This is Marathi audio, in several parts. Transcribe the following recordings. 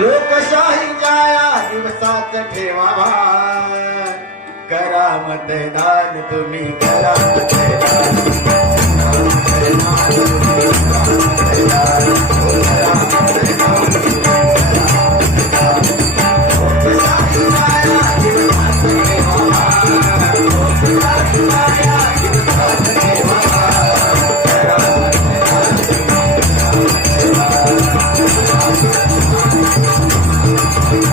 लोकशाही न्याया दिवसात ठेवा करा मतदान तुम्ही करा मतदान.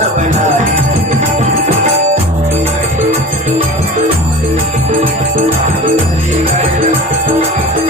Thank you.